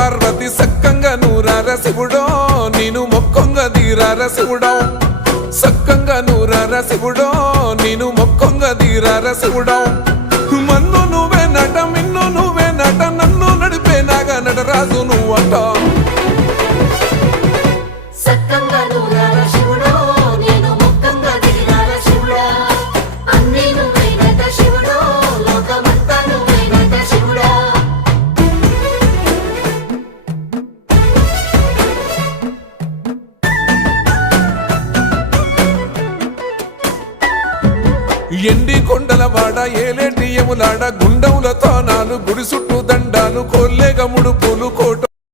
పార్వతి సక్కంగా నూరార శివుడో నేను మొక్కంగా తీరార శివుడో సక్కంగా నూరార శివుడో నేను మొక్కంగా తీరార శివుడో మన్ను నువ్వే నట మిన్ను నువ్వే నట నన్ను నడిపే నాగా నటరాజు నువ్వట ఎండి కొండల వాడ ఏలేటి యములాడ గుండముల తానాలు గుడి చుట్టూ దండాలు కోల్లేగ ముడుపులు